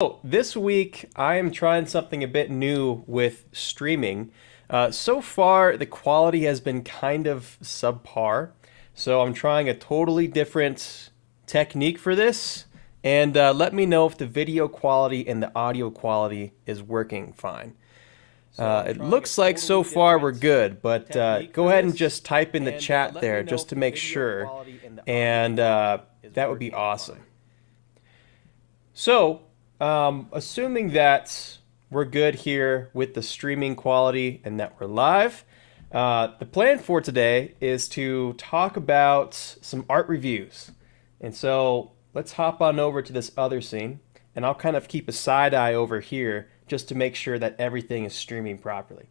So this week I am trying something a bit new with streaming. So far the quality has been kind of subpar, so I'm trying a totally different technique for this. And let me know if the video quality and the audio quality is working fine. It looks like so far we're good, but go ahead and just type in the chat there just to make sure, and that would be awesome. So, assuming that we're good here with the streaming quality and that we're live, the plan for today is to talk about some art reviews. And so let's hop on over to this other scene, and I'll kind of keep a side eye over here just to make sure that everything is streaming properly.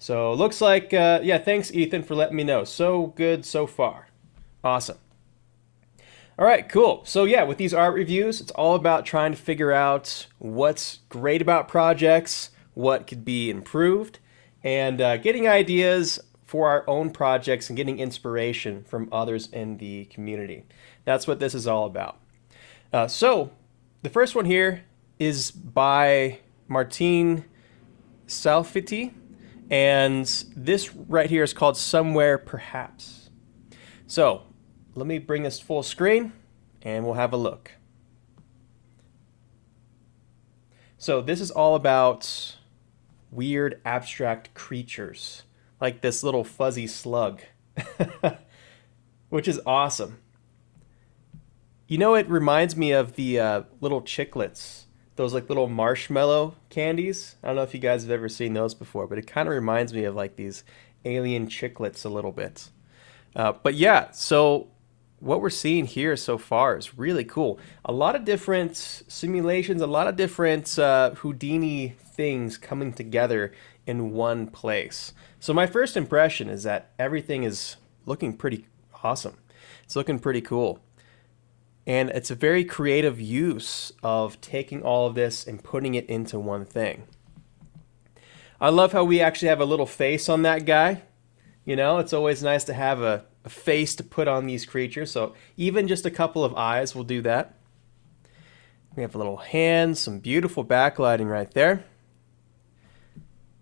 So looks like, yeah, thanks Ethan for letting me know. So good so far. Awesome. All right, cool. So yeah, with these art reviews, it's all about trying to figure out what's great about projects, what could be improved, and getting ideas for our own projects and getting inspiration from others in the community. That's what this is all about. So the first one here is by Martine Salfiti, and this right here is called Somewhere Perhaps. So let me bring this full screen and we'll have a look. So this is all about weird abstract creatures, like this little fuzzy slug, which is awesome. You know, it reminds me of the little chiclets, those like little marshmallow candies. I don't know if you guys have ever seen those before, but it kind of reminds me of like these alien chiclets a little bit. But yeah, so what we're seeing here so far is really cool. A lot of different simulations, a lot of different Houdini things coming together in one place. So my first impression is that everything is looking pretty awesome. It's looking pretty cool. And it's a very creative use of taking all of this and putting it into one thing. I love how we actually have a little face on that guy. You know, it's always nice to have a face to put on these creatures. So even just a couple of eyes will do that. We have a little hand, some beautiful backlighting right there.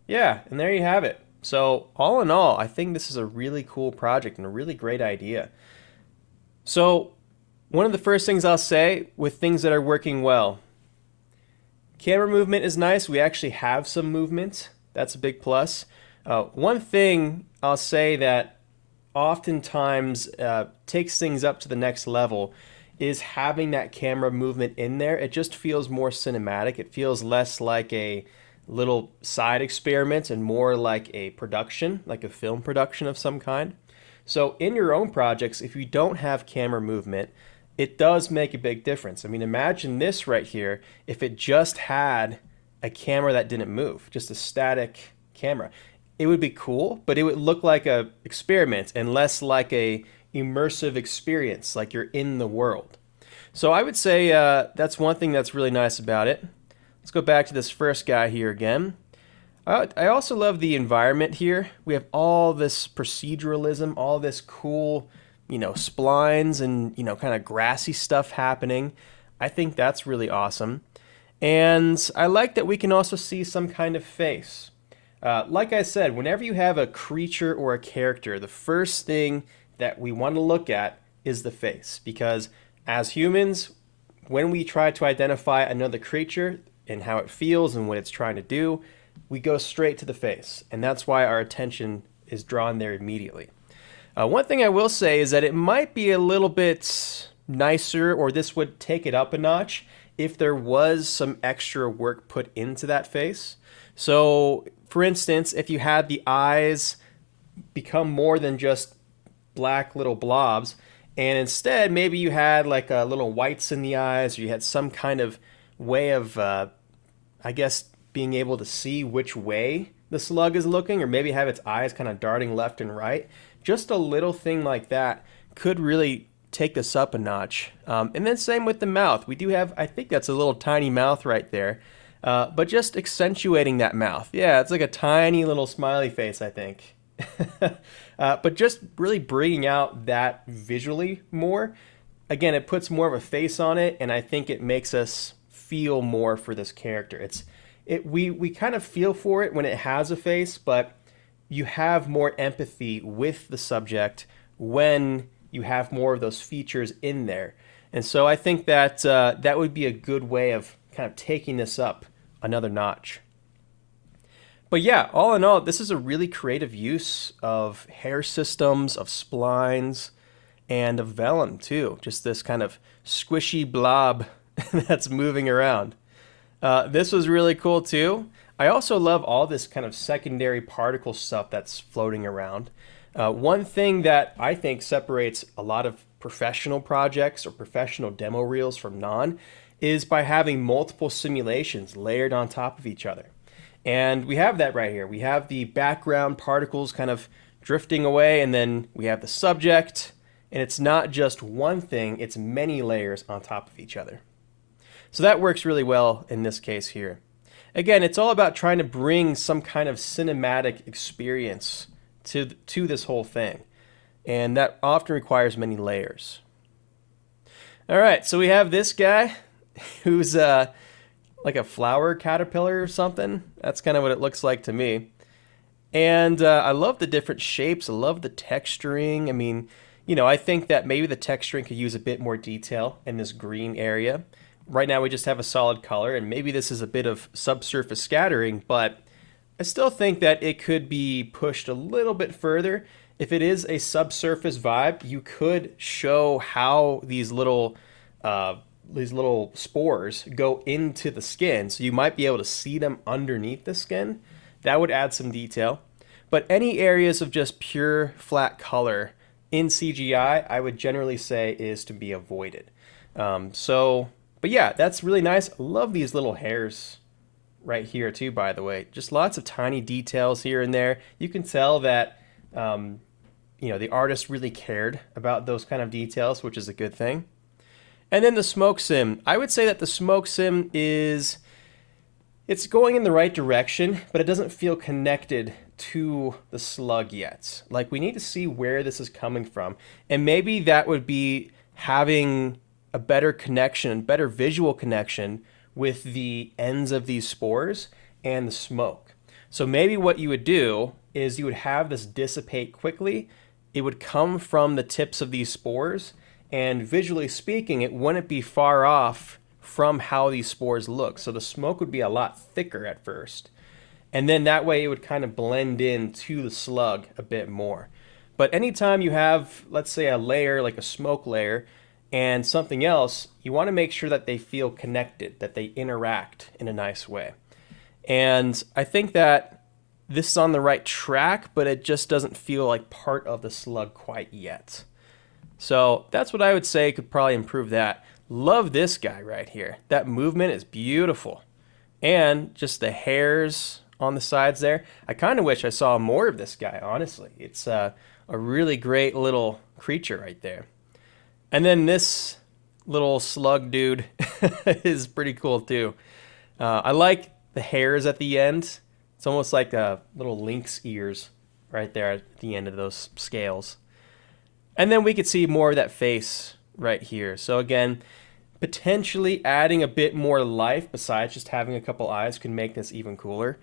Yeah, and there you have it. So all in all, I think this is a really cool project and a really great idea. So one of the first things I'll say with things that are working well, camera movement is nice. We actually have some movement. That's a big plus. One thing I'll say that oftentimes takes things up to the next level is having that camera movement in there. It just feels more cinematic. It feels less like a little side experiment and more like a production, like a film production of some kind. So in your own projects, if you don't have camera movement, it does make a big difference. I mean, imagine this right here if it just had a camera that didn't move, just a static camera. It would be cool, but it would look like a experiment and less like a immersive experience, like you're in the world. So I would say that's one thing that's really nice about it. Let's go back to this first guy here again. I also love the environment here. We have all this proceduralism, all this cool, you know, splines and, you know, kind of grassy stuff happening. I think that's really awesome. And I like that we can also see some kind of face. Like I said, whenever you have a creature or a character, the first thing that we want to look at is the face. Because as humans, when we try to identify another creature and how it feels and what it's trying to do, we go straight to the face. And that's why our attention is drawn there immediately. One thing I will say is that it might be a little bit nicer, or this would take it up a notch, if there was some extra work put into that face. So, for instance, if you had the eyes become more than just black little blobs, and instead maybe you had like little whites in the eyes, or you had some kind of way of, I guess, being able to see which way the slug is looking, or maybe have its eyes kind of darting left and right. Just a little thing like that could really take this up a notch. And then same with the mouth. We do have, I think that's a little tiny mouth right there. But just accentuating that mouth. Yeah, it's like a tiny little smiley face, I think. But just really bringing out that visually more. Again, it puts more of a face on it, and I think it makes us feel more for this character. We kind of feel for it when it has a face, but you have more empathy with the subject when you have more of those features in there. And so I think that that would be a good way of kind of taking this up another notch. But yeah, all in all, this is a really creative use of hair systems, of splines, and of vellum too. Just this kind of squishy blob that's moving around. This was really cool too. I also love all this kind of secondary particle stuff that's floating around. One thing that I think separates a lot of professional projects or professional demo reels from non is by having multiple simulations layered on top of each other. And we have that right here. We have the background particles kind of drifting away, and then we have the subject, and it's not just one thing, it's many layers on top of each other. So that works really well in this case here. Again, it's all about trying to bring some kind of cinematic experience to this whole thing. And that often requires many layers. All right, so we have this guy who's like a flower caterpillar or something. That's kind of what it looks like to me. And I love the different shapes. I love the texturing. I mean, you know, I think that maybe the texturing could use a bit more detail in this green area. Right now we just have a solid color, and maybe this is a bit of subsurface scattering, but I still think that it could be pushed a little bit further. If it is a subsurface vibe, you could show how these little spores go into the skin, so you might be able to see them underneath the skin. That would add some detail. But any areas of just pure flat color in CGI, I would generally say is to be avoided. But yeah, that's really nice. I love these little hairs right here too, by the way. Just lots of tiny details here and there. You can tell that the artist really cared about those kind of details, which is a good thing. And then the smoke sim. I would say that the smoke sim it's going in the right direction, but it doesn't feel connected to the slug yet. Like, we need to see where this is coming from. And maybe that would be having a better connection, better visual connection with the ends of these spores and the smoke. So maybe what you would do is you would have this dissipate quickly. It would come from the tips of these spores, and visually speaking, it wouldn't be far off from how these spores look. So the smoke would be a lot thicker at first. And then that way it would kind of blend into the slug a bit more. But anytime you have, let's say, a layer, like a smoke layer, and something else, you want to make sure that they feel connected, that they interact in a nice way. And I think that this is on the right track, but it just doesn't feel like part of the slug quite yet. So that's what I would say could probably improve that. Love this guy right here. That movement is beautiful. And just the hairs on the sides there. I kind of wish I saw more of this guy, honestly. It's a really great little creature right there. And then this little slug dude is pretty cool too. I like the hairs at the end. It's almost like little lynx ears right there at the end of those scales. And then we could see more of that face right here. So again, potentially adding a bit more life besides just having a couple eyes could make this even cooler.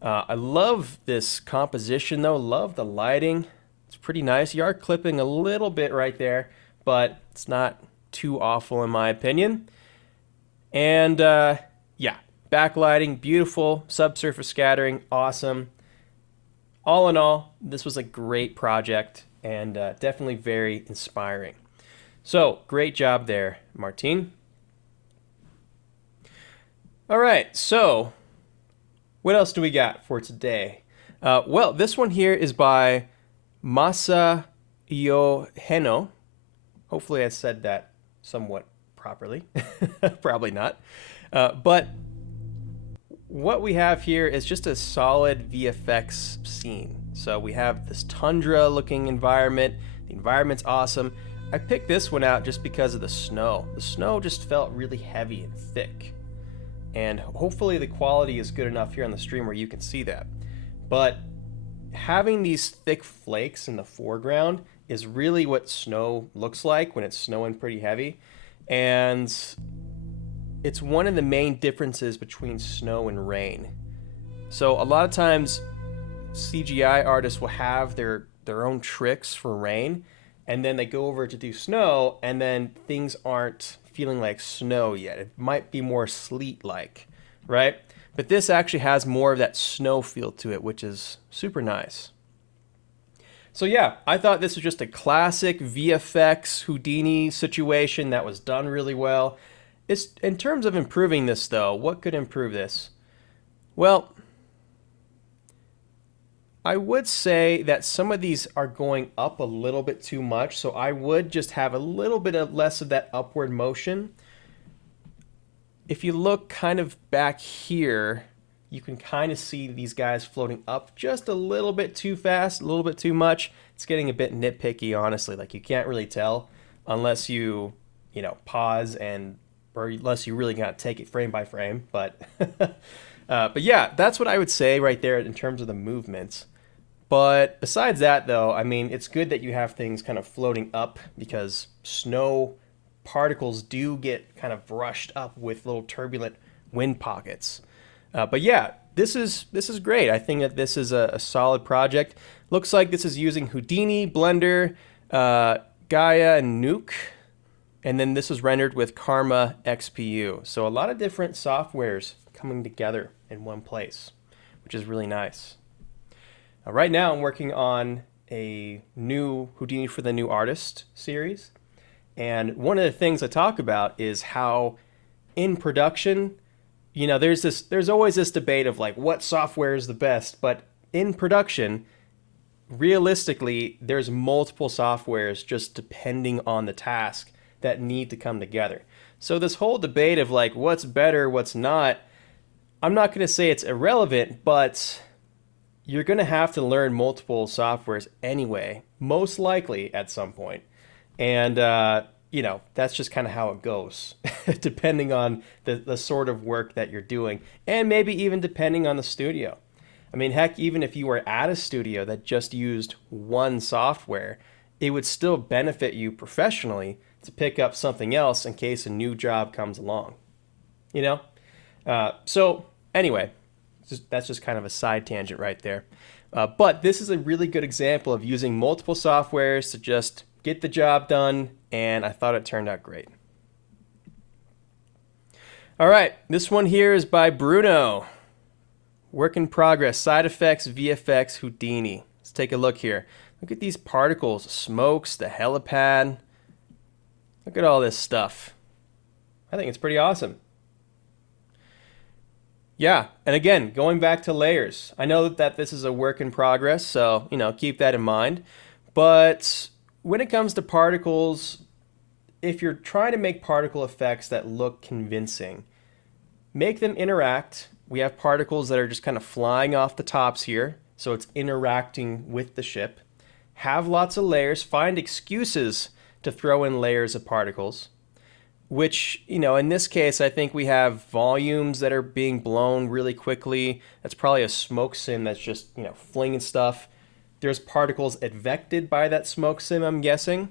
I love this composition though. Love the lighting. It's pretty nice. You are clipping a little bit right there, but it's not too awful in my opinion. And yeah, backlighting, beautiful. Subsurface scattering, awesome. All in all, this was a great project and definitely very inspiring. So, great job there, Martine. All right, so what else do we got for today? Well, this one here is by Masa Yoheno. Hopefully I said that somewhat properly. Probably not. But what we have here is just a solid VFX scene. So we have this tundra looking environment. The environment's awesome. I picked this one out just because of the snow. The snow just felt really heavy and thick. And hopefully the quality is good enough here on the stream where you can see that. But having these thick flakes in the foreground is really what snow looks like when it's snowing pretty heavy. And it's one of the main differences between snow and rain. So a lot of times CGI artists will have their own tricks for rain, and then they go over to do snow, and then things aren't feeling like snow yet. It might be more sleet-like, right? But this actually has more of that snow feel to it, which is super nice. So yeah, I thought this was just a classic VFX Houdini situation that was done really well. It's, in terms of improving this though, what could improve this? Well, I would say that some of these are going up a little bit too much, so I would just have a little bit of less of that upward motion. If you look kind of back here, you can kind of see these guys floating up just a little bit too fast, a little bit too much. It's getting a bit nitpicky, honestly. Like, you can't really tell unless you pause or unless you really got to take it frame by frame. But yeah, that's what I would say right there in terms of the movements. But besides that, though, I mean, it's good that you have things kind of floating up because snow particles do get kind of brushed up with little turbulent wind pockets. But yeah, this is great. I think that this is a solid project. Looks like this is using Houdini, Blender, Gaia, and Nuke. And then this was rendered with Karma XPU. So a lot of different softwares coming together in one place, which is really nice. Right now I'm working on a new Houdini for the New Artist series. And one of the things I talk about is how in production, there's always this debate of like what software is the best, but in production, realistically, there's multiple softwares just depending on the task that need to come together. So this whole debate of like what's better, what's not, I'm not going to say it's irrelevant, but you're going to have to learn multiple softwares anyway, most likely at some point. And, that's just kind of how it goes, depending on the sort of work that you're doing, and maybe even depending on the studio. I mean, heck, even if you were at a studio that just used one software, it would still benefit you professionally to pick up something else in case a new job comes along, So anyway, that's just kind of a side tangent right there. But this is a really good example of using multiple softwares to just get the job done, and I thought it turned out great. All right, this one here is by Bruno. Work in progress, side effects, VFX, Houdini. Let's take a look here. Look at these particles, smokes, the helipad. Look at all this stuff. I think it's pretty awesome. Yeah, and again, going back to layers. I know that this is a work in progress, so, keep that in mind. But when it comes to particles, if you're trying to make particle effects that look convincing, make them interact. We have particles that are just kind of flying off the tops here, so it's interacting with the ship. Have lots of layers. Find excuses to throw in layers of particles, which, in this case, I think we have volumes that are being blown really quickly. That's probably a smoke sim that's just, flinging stuff. There's particles advected by that smoke sim, I'm guessing.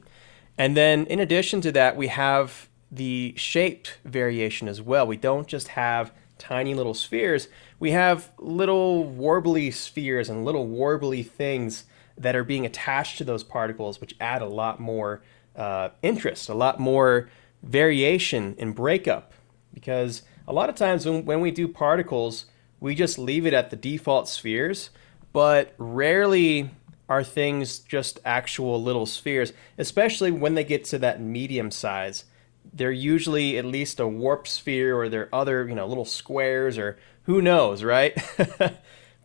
And then in addition to that, we have the shaped variation as well. We don't just have tiny little spheres. We have little warbly spheres and little warbly things that are being attached to those particles, which add a lot more interest, a lot more variation and breakup. Because a lot of times when we do particles, we just leave it at the default spheres, but rarely are things just actual little spheres, especially when they get to that medium size. They're usually at least a warp sphere, or they're other, little squares, or who knows, right?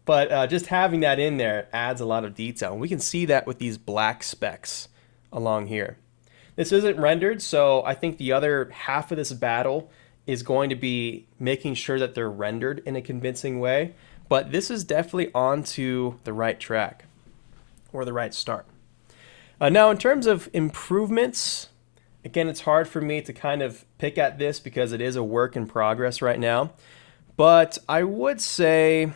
But just having that in there adds a lot of detail. And we can see that with these black specks along here. This isn't rendered, so I think the other half of this battle is going to be making sure that they're rendered in a convincing way. But this is definitely onto the right track, or the right start. Now, in terms of improvements, again, it's hard for me to kind of pick at this because it is a work in progress right now. But I would say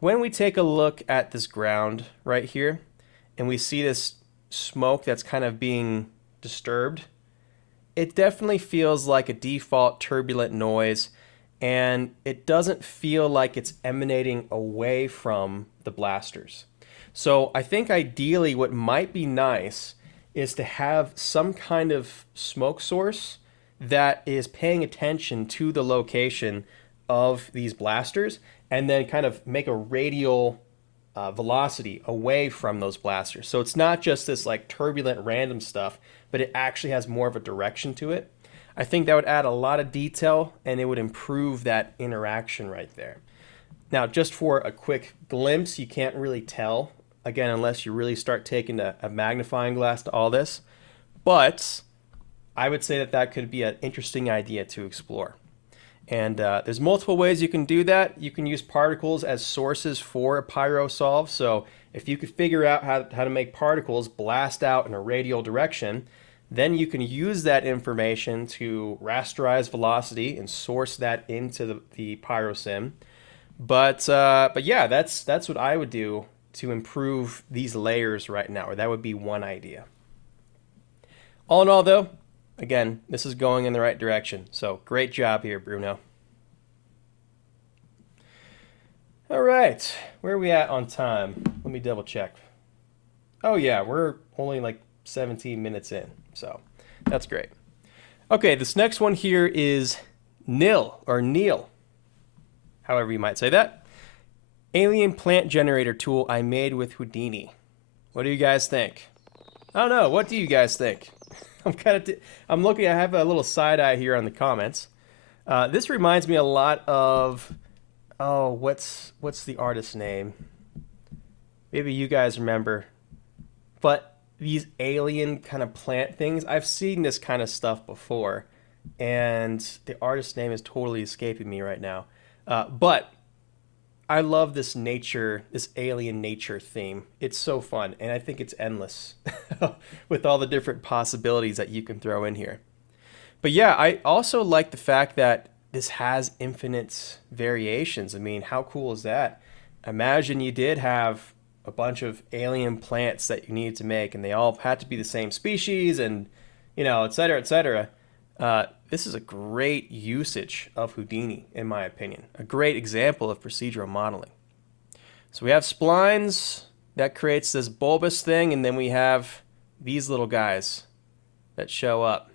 when we take a look at this ground right here, and we see this smoke that's kind of being disturbed, it definitely feels like a default turbulent noise, and it doesn't feel like it's emanating away from the blasters. So I think ideally what might be nice is to have some kind of smoke source that is paying attention to the location of these blasters and then kind of make a radial velocity away from those blasters. So it's not just this like turbulent random stuff, but it actually has more of a direction to it. I think that would add a lot of detail and it would improve that interaction right there. Now, just for a quick glimpse, you can't really tell, again, unless you really start taking a magnifying glass to all this. But I would say that that could be an interesting idea to explore. And there's multiple ways you can do that. You can use particles as sources for a pyro solve. So if you could figure out how to make particles blast out in a radial direction, then you can use that information to rasterize velocity and source that into the pyro sim. But yeah, that's what I would do to improve these layers right now, or that would be one idea. All in all, though, again, this is going in the right direction. So great job here, Bruno. All right, where are we at on time? Let me double check. Oh yeah, we're only like 17 minutes in, so that's great. Okay, this next one here is Nil, or Neil, however you might say that. Alien plant generator tool I made with Houdini. What do you guys think? I don't know, what do you guys think? I'm looking, I have a little side eye here on the comments. This reminds me a lot of, oh, what's the artist's name? Maybe you guys remember. But these alien kind of plant things, I've seen this kind of stuff before, and the artist's name is totally escaping me right now. But I love this nature, this alien nature theme. It's so fun, and I think it's endless with all the different possibilities that you can throw in here. But yeah, I also like the fact that this has infinite variations. I mean, how cool is that? Imagine you did have a bunch of alien plants that you needed to make, and they all had to be the same species, and, you know, et cetera, et cetera. This is a great usage of Houdini, in my opinion. A great example of procedural modeling. So we have splines, that creates this bulbous thing, and then we have these little guys that show up.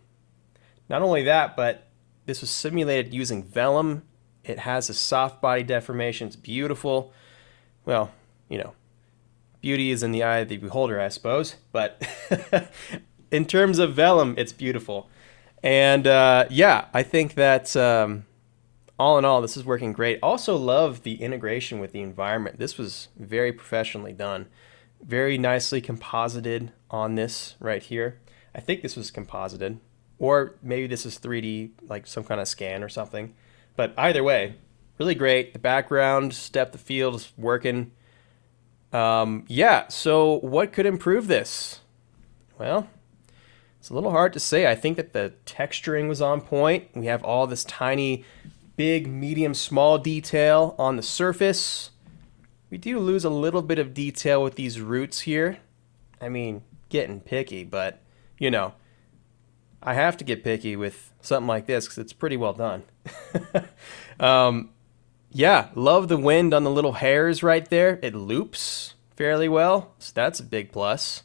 Not only that, but this was simulated using vellum. It has a soft body deformation. It's beautiful. Well, you know, beauty is in the eye of the beholder, I suppose. But in terms of vellum, it's beautiful. And yeah, I think that all in all, this is working great. Also love the integration with the environment. This was very professionally done. Very nicely composited on this right here. I think this was composited. Or maybe this is 3D, like some kind of scan or something. But either way, really great. The background, depth of field is working. Yeah, so what could improve this? Well, it's a little hard to say. I think that the texturing was on point. We have all this tiny, big, medium, small detail on the surface. We do lose a little bit of detail with these roots here. I mean, getting picky, but, you know, I have to get picky with something like this because it's pretty well done. Yeah, love the wind on the little hairs right there. It loops fairly well, so that's a big plus.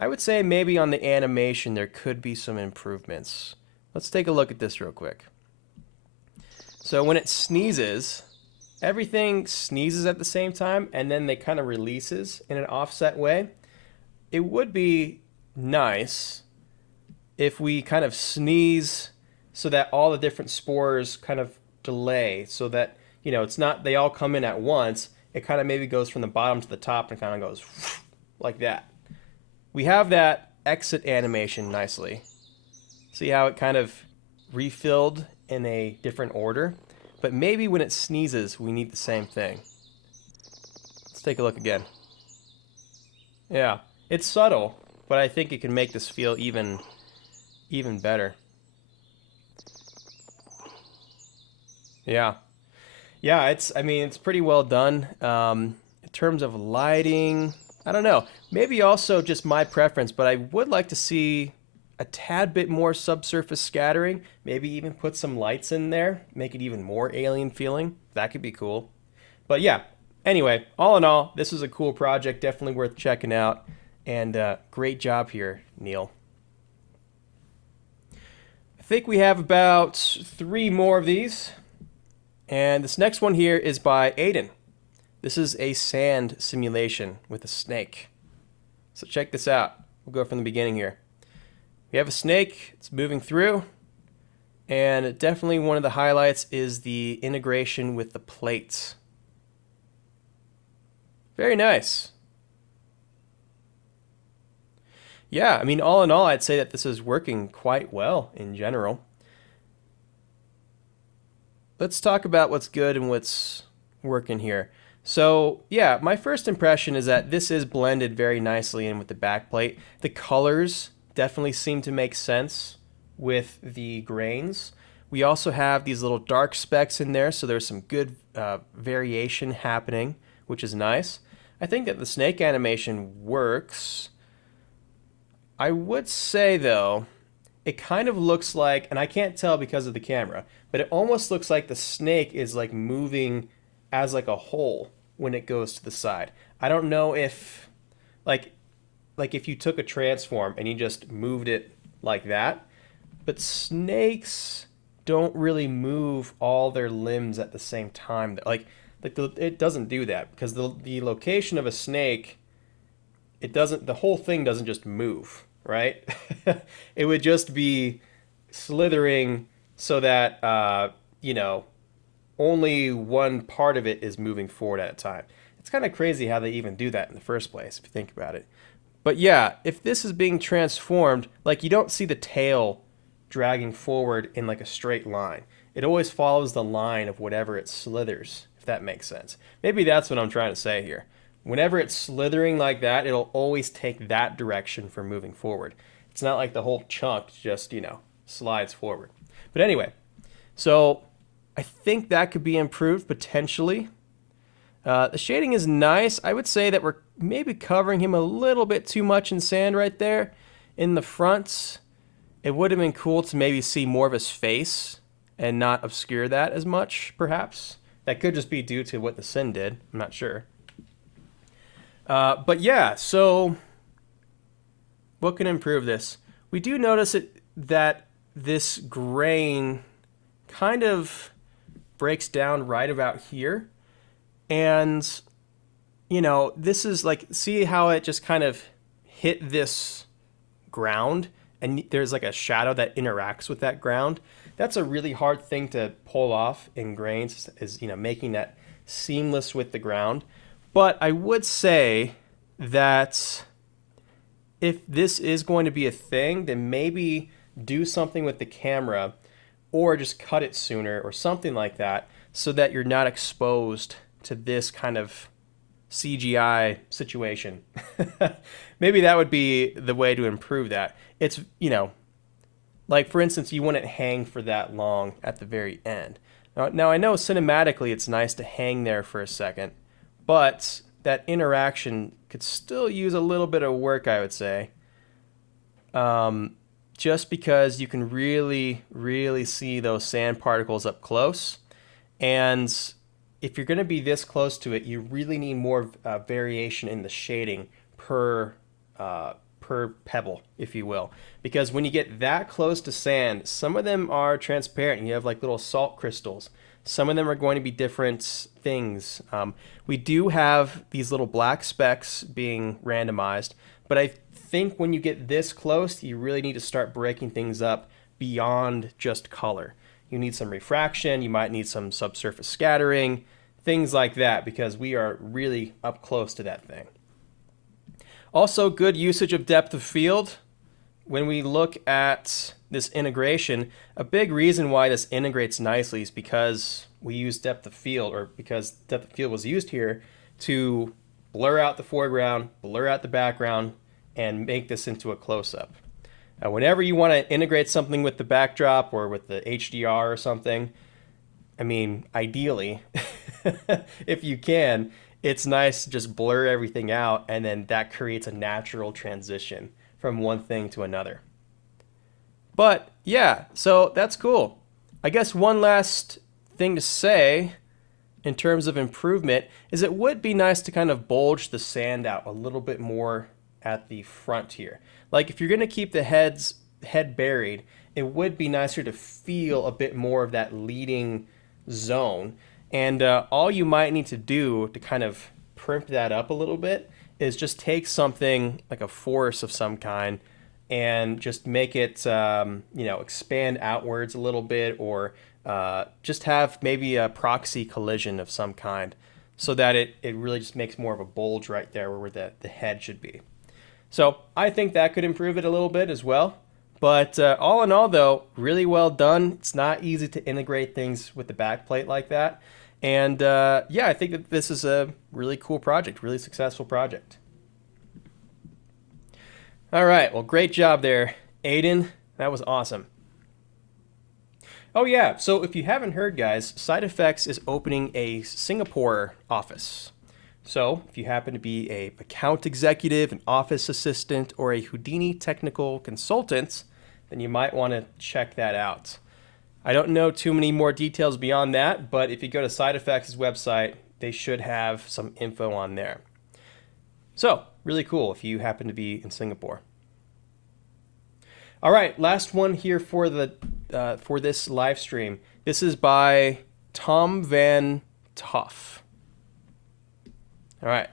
I would say maybe on the animation there could be some improvements. Let's take a look at this real quick. So when it sneezes, everything sneezes at the same time and then they kind of releases in an offset way. It would be nice if we kind of sneeze so that all the different spores kind of delay so that, you know, it's not they all come in at once. It kind of maybe goes from the bottom to the top and kind of goes like that. We have that exit animation nicely. See how it kind of refilled in a different order? But maybe when it sneezes, we need the same thing. Let's take a look again. Yeah, it's subtle, but I think it can make this feel even better. Yeah. Yeah, I mean, it's pretty well done. In terms of lighting, I don't know. Maybe also just my preference, but I would like to see a tad bit more subsurface scattering, maybe even put some lights in there, make it even more alien feeling. That could be cool. But yeah, anyway, all in all, this was a cool project, definitely worth checking out. And great job here, Neil. I think we have about 3 more of these. And this next one here is by Aiden. This is a sand simulation with a snake. So check this out. We'll go from the beginning here. We have a snake. It's moving through. And definitely one of the highlights is the integration with the plates. Very nice. Yeah, I mean, all in all, I'd say that this is working quite well in general. Let's talk about what's good and what's working here. So, yeah, my first impression is that this is blended very nicely in with the backplate. The colors definitely seem to make sense with the grains. We also have these little dark specks in there, so there's some good variation happening, which is nice. I think that the snake animation works. I would say, though, it kind of looks like, and I can't tell because of the camera, but it almost looks like the snake is like moving as like a whole when it goes to the side. I don't know if, like if you took a transform and you just moved it like that, but snakes don't really move all their limbs at the same time. It doesn't do that because the location of a snake, the whole thing doesn't just move, right? It would just be slithering so that, only one part of it is moving forward at a time. It's kind of crazy how they even do that in the first place, if you think about it. But yeah, if this is being transformed, like you don't see the tail dragging forward in like a straight line. It always follows the line of whatever it slithers, if that makes sense. Maybe that's what I'm trying to say here. Whenever it's slithering like that, it'll always take that direction for moving forward. It's not like the whole chunk just, slides forward. But anyway, so I think that could be improved potentially. The shading is nice. I would say that we're maybe covering him a little bit too much in sand right there in the front. It would have been cool to maybe see more of his face and not obscure that as much, perhaps. That could just be due to what the Sin did. I'm not sure. But yeah, so what can improve this? We do notice that this grain kind of breaks down right about here. And, this is like, see how it just kind of hit this ground and there's like a shadow that interacts with that ground. That's a really hard thing to pull off in grains is, making that seamless with the ground. But I would say that if this is going to be a thing, then maybe do something with the camera or just cut it sooner or something like that so that you're not exposed to this kind of CGI situation. Maybe that would be the way to improve that. It's, like for instance, you wouldn't hang for that long at the very end. Now I know cinematically it's nice to hang there for a second, but that interaction could still use a little bit of work, I would say. Just because you can really, really see those sand particles up close. And if you're going to be this close to it, you really need more variation in the shading per pebble, if you will. Because when you get that close to sand, some of them are transparent. You have like little salt crystals. Some of them are going to be different things. We do have these little black specks being randomized, but I think when you get this close, you really need to start breaking things up beyond just color. You need some refraction, you might need some subsurface scattering, things like that, because we are really up close to that thing. Also, good usage of depth of field. When we look at this integration, a big reason why this integrates nicely is because we use depth of field, or because depth of field was used here to blur out the foreground, blur out the background, and make this into a close-up. Now, whenever you want to integrate something with the backdrop or with the HDR or something, I mean, ideally, if you can, it's nice to just blur everything out, and then that creates a natural transition from one thing to another. But yeah, so that's cool. I guess one last thing to say in terms of improvement is it would be nice to kind of bulge the sand out a little bit more at the front here. Like if you're going to keep the head buried, it would be nicer to feel a bit more of that leading zone. And all you might need to do to kind of primp that up a little bit is just take something like a force of some kind and just make it, expand outwards a little bit, or just have maybe a proxy collision of some kind so that it really just makes more of a bulge right there where the head should be. So I think that could improve it a little bit as well. But all in all, though, really well done. It's not easy to integrate things with the backplate like that. And I think that this is a really cool project, really successful project. All right, well, great job there, Aiden. That was awesome. Oh yeah, so if you haven't heard, guys, Side Effects is opening a Singapore office. So if you happen to be a account executive, an office assistant, or a Houdini technical consultant, then you might want to check that out. I don't know too many more details beyond that, but if you go to Side Effects' website, they should have some info on there. So, really cool if you happen to be in Singapore. All right, last one here for this live stream. This is by Tom Van Tuff. All right,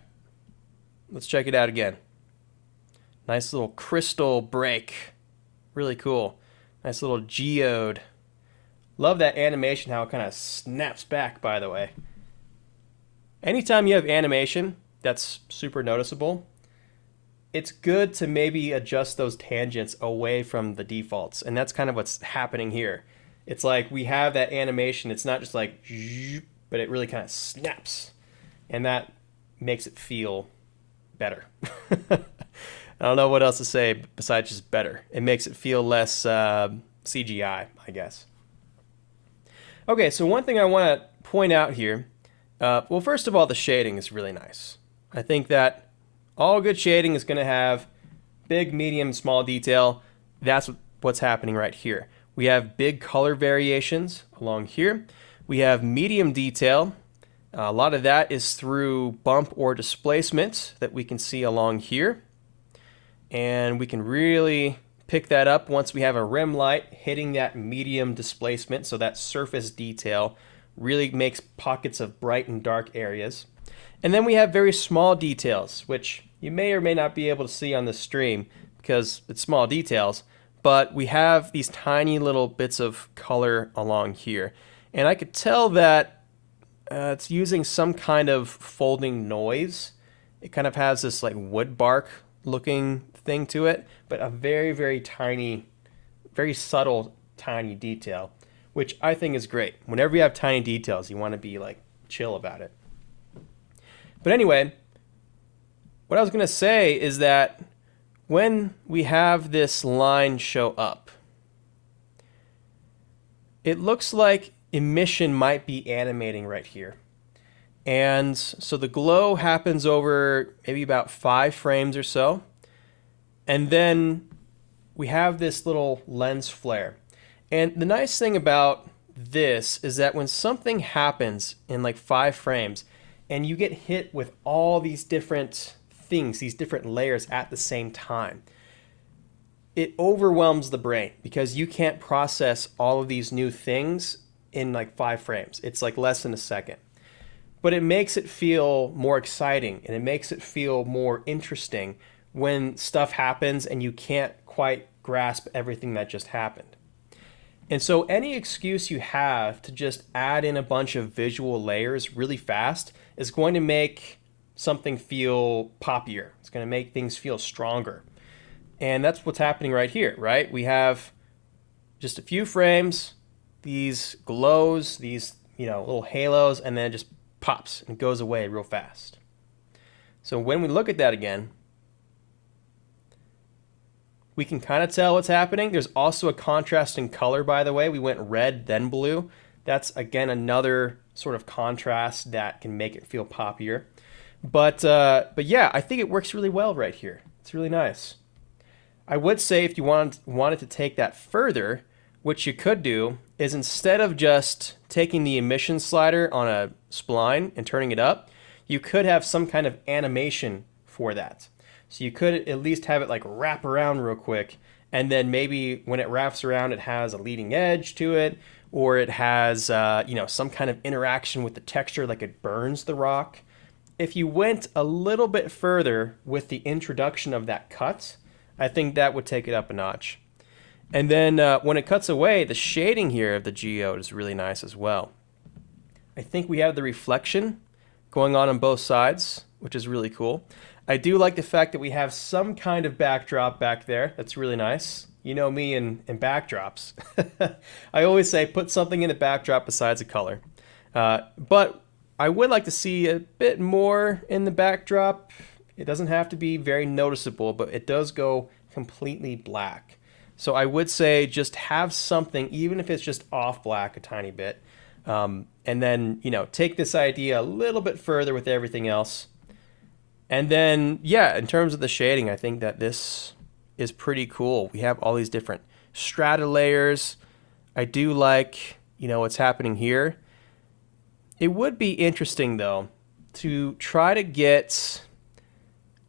let's check it out again. Nice little crystal break. Really cool. Nice little geode. Love that animation, how it kind of snaps back, by the way. Anytime you have animation that's super noticeable, it's good to maybe adjust those tangents away from the defaults. And that's kind of what's happening here. It's like we have that animation. It's not just like, but it really kind of snaps. And that makes it feel better. I don't know what else to say besides just better. It makes it feel less CGI, I guess. Okay, so one thing I want to point out here, well, first of all, the shading is really nice. I think that all good shading is going to have big, medium, small detail. That's what's happening right here. We have big color variations along here. We have medium detail. A lot of that is through bump or displacement that we can see along here. And we can really pick that up once we have a rim light hitting that medium displacement. So that surface detail really makes pockets of bright and dark areas. And then we have very small details, which you may or may not be able to see on the stream because it's small details, but we have these tiny little bits of color along here. And I could tell that it's using some kind of folding noise. It kind of has this like wood bark looking thing to it, but a very, very tiny, very subtle tiny detail, which I think is great. Whenever you have tiny details, you want to be like chill about it. But anyway, what I was going to say is that when we have this line show up, it looks like emission might be animating right here. And so the glow happens over maybe about 5 frames or so. And then we have this little lens flare. And the nice thing about this is that when something happens in like 5 frames and you get hit with all these different things, these different layers at the same time, it overwhelms the brain because you can't process all of these new things in like 5 frames. It's like less than a second. But it makes it feel more exciting and it makes it feel more interesting when stuff happens and you can't quite grasp everything that just happened. And so any excuse you have to just add in a bunch of visual layers really fast is going to make something feel poppier. It's going to make things feel stronger. And that's what's happening right here, right? We have just a few frames, these glows, these, little halos, and then it just pops and goes away real fast. So when we look at that again, we can kind of tell what's happening. There's also a contrasting color, by the way. We went red, then blue. That's, again, another sort of contrast that can make it feel poppier. But yeah, I think it works really well right here. It's really nice. I would say if you wanted to take that further, what you could do is instead of just taking the emission slider on a spline and turning it up, you could have some kind of animation for that. So you could at least have it like wrap around real quick, and then maybe when it wraps around, it has a leading edge to it, or it has some kind of interaction with the texture, like it burns the rock. If you went a little bit further with the introduction of that cut, I think that would take it up a notch. And then when it cuts away, the shading here of the geode is really nice as well. I think we have the reflection going on both sides, which is really cool. I do like the fact that we have some kind of backdrop back there. That's really nice. You know me and backdrops. I always say put something in the backdrop besides a color. But I would like to see a bit more in the backdrop. It doesn't have to be very noticeable, but it does go completely black. So I would say just have something, even if it's just off black a tiny bit. And then, take this idea a little bit further with everything else. And then, yeah, in terms of the shading, I think that this is pretty cool. We have all these different strata layers. I do like, what's happening here. It would be interesting, though, to try to get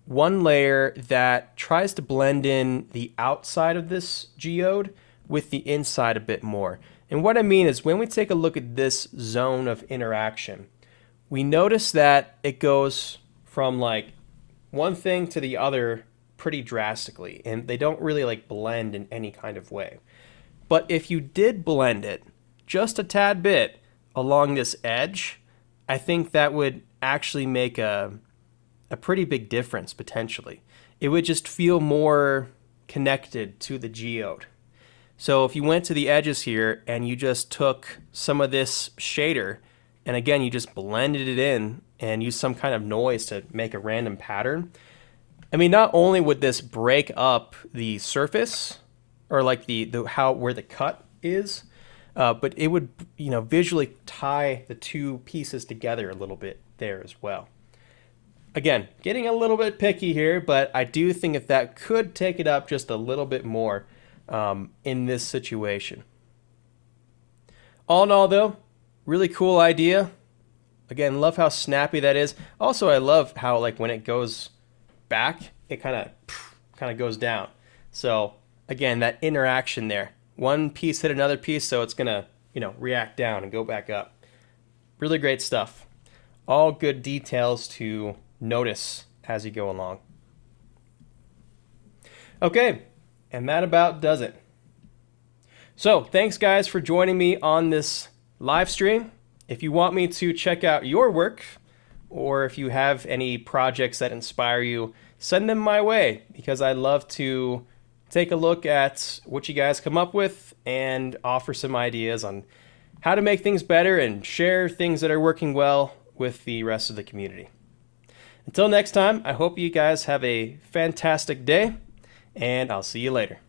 one layer that tries to blend in the outside of this geode with the inside a bit more. And what I mean is when we take a look at this zone of interaction, we notice that it goes from like one thing to the other pretty drastically, and they don't really like blend in any kind of way. But if you did blend it just a tad bit along this edge, I think that would actually make a pretty big difference potentially. It would just feel more connected to the geode. So if you went to the edges here and you just took some of this shader and again you just blended it in and used some kind of noise to make a random pattern, I mean, not only would this break up the surface or like where the cut is, but it would visually tie the two pieces together a little bit there as well. Again, getting a little bit picky here, but I do think that could take it up just a little bit more in this situation. All in all, though, really cool idea. Again, love how snappy that is. Also, I love how like when it goes back, it kind of goes down. So again, that interaction there. One piece hit another piece, so it's gonna react down and go back up. Really great stuff. All good details to notice as you go along. Okay, and that about does it. So thanks guys for joining me on this live stream. If you want me to check out your work, or if you have any projects that inspire you, send them my way, because I love to take a look at what you guys come up with and offer some ideas on how to make things better and share things that are working well with the rest of the community. Until next time, I hope you guys have a fantastic day, and I'll see you later.